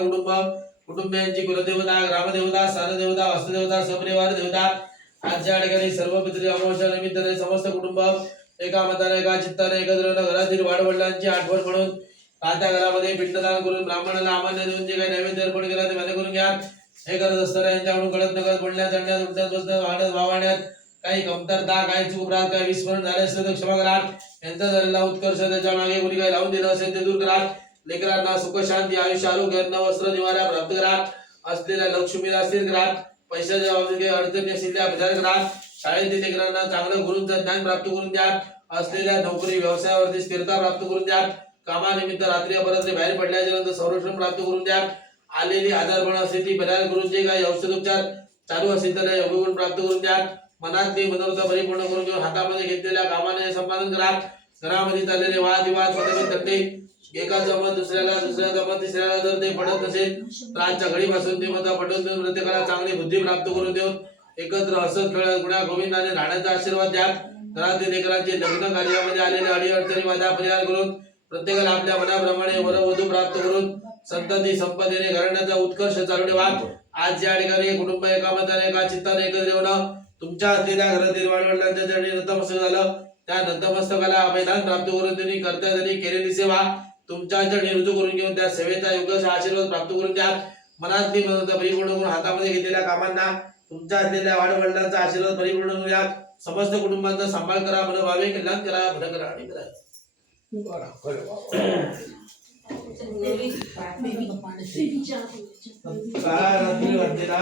कुटुंब कुटुंबियांची कुलदेवता ग्रामदेवता सारदेवता वास्तुदेवता सपरिवार देवता आजच्या ठिकाणी सर्व पितृ अमावस्या निमित्ताने समस्त कुटुंब एका मताने एका चित्ताने एकत्र घरातील वाडवडिलांची आठवण म्हणून राहत्या घरामध्ये पिंडदान करून ब्राह्मणाला आमान्य देऊन जे काही नैवेद्य अर्पण केला ते मान्य करून घ्या हे करत असताना यांच्याकडून गळत नकळत बोलण्यात चढण्यात उठण्यात बसण्यात वाढत वावण्यात काही कमतरता काही चूक राहत काही विस्मरण झाले असेल तर क्षमा करा. यांचा झालेला उत्कर्ष त्याच्यामागे कुणी काही लावून दिलं असेल ते दूर करा. लेकरांना सुख शांती आयुष्य आरोग्य अन्न वस्त्र निवारा प्राप्त करा. असलेल्या लक्ष्मीला स्थिर करा. पैशाच्या बाबतीत काही अडचणी असतील त्या विचार करा. शाळेतील लेकरांना चांगलं गुरूंचं ज्ञान प्राप्त करून द्या. असलेल्या नोकरी व्यवसायावरती स्थिरता प्राप्त करून द्या. कामानिमित्त रात्री अपरात्री बाहेर पडल्याच्या नंतर संरक्षण प्राप्त करून द्या. आलेली आजारपण असेल ती बऱ्याच करून जे काही औषधोपचार चालू असेल तर योगगुण प्राप्त करून द्या. मनातली मनोरथ परिपूर्ण करून घेऊन हातामध्ये घेतलेल्या कामाने संपादन करा. घरामध्ये चाललेले वादविवाद स्वतः तट्टे एकाचं मत दुसऱ्याला दुसऱ्या जमत तिसऱ्याला जर ते पडत नसेल तर आजच्या घडीपासून ते मत पटवून देऊन प्रत्येकाला चांगली बुद्धी प्राप्त करून देऊन एकत्र हसत खेळत गुण्या गोविंदाने राहण्याचा आशीर्वाद द्या. घरातील लेकरांचे लग्न कार्यामध्ये आलेल्या अडी अडचणी माझा परिहार करून प्रत्येकाला आपल्या मनाप्रमाणे वरवधू प्राप्त करून संतती संपत्तीने घराण्याचा उत्कर्ष चालू ठेवा आज या ठिकाणी कुटुंब एका मताने एका चित्ताने एकत्र येऊन तुमच्या असलेल्या घरातील वाडवडिलांच्या चरणी नतमस्तक झालं. त्या नतमस्तकाला अभिदान प्राप्त करून त्यांनी कर्त्या त्यांनी केलेली सेवा तुमच्या चरणी रुजू करून घेऊन त्या सेवेचा योग्य आशीर्वाद प्राप्त करून द्या. मनातली परिपूर्ण करून हातामध्ये घेतलेल्या कामांना तुमच्या असलेल्या वाडवडिलांचा आशीर्वाद परिपूर्ण करून द्या. समस्त कुटुंबांचा सांभाळ करा मनभावे कल्याण करा भर करा आणि करा. वाजलेला